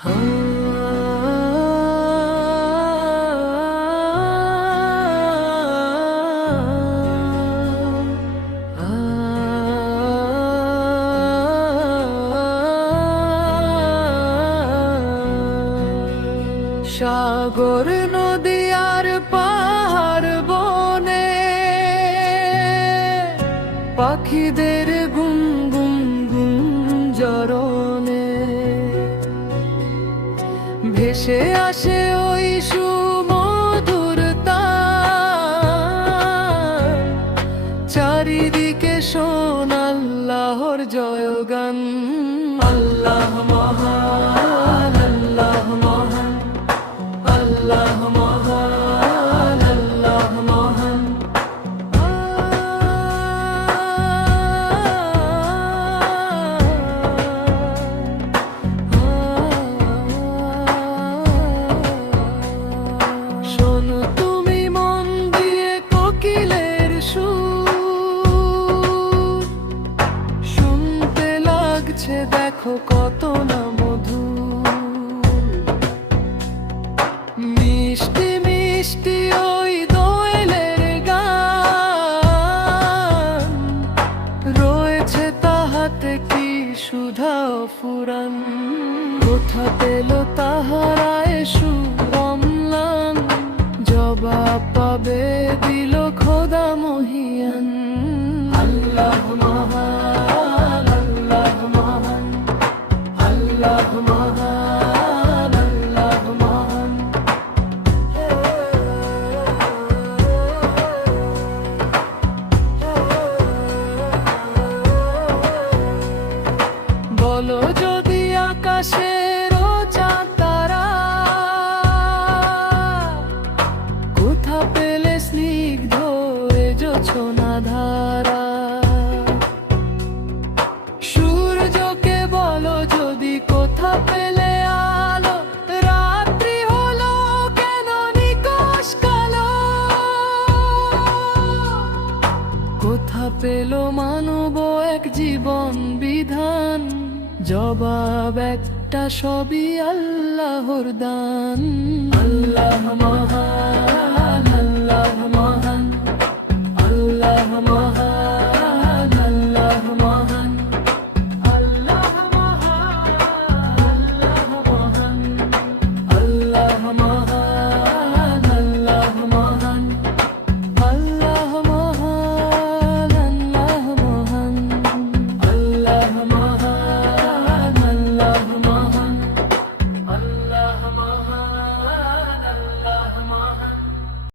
সাগর নদী আর পাহাড় বনে পাখিদের গুনগুন গুঞ্জরণে ভেসে আসে ওই সুমধুর তান, চারিদিকে শোন আল্লাহর জয়গান। আল্লাহ মহান, আল্লাহ মহান, আল্লাহ মহান, আল্লাহ মহান। শোনো তুমি মন দিয়ে কোকিলের সুর, শুনতে লাগছে দেখো কত না মধুর। মিষ্টি মিষ্টি ওই দোয়েলের গান, রয়েছে তাহাতে কি সুধা ফুরান। কোথা পেল তাহারায় সুর অম্লান, জবাব পাবে দিল খোদা মহিয়ান। আল্লাহ মহান, আল্লাহ মহান, আল্লাহ মহান, আল্লাহ মহান। বলো যদি আকাশের চাঁদ তারা, কোথা পেলে স্নিগ্ধ এ জোছনা ধারা। সূর্যকে বলো যদি কোথা পেলে আলো, রাত্রি হলো কেন নিকষ কালো। কোথা পেল মানব এক জীবন বিধান, জবাব একটা সবই আল্লাহর দান। আল্লাহ মহান।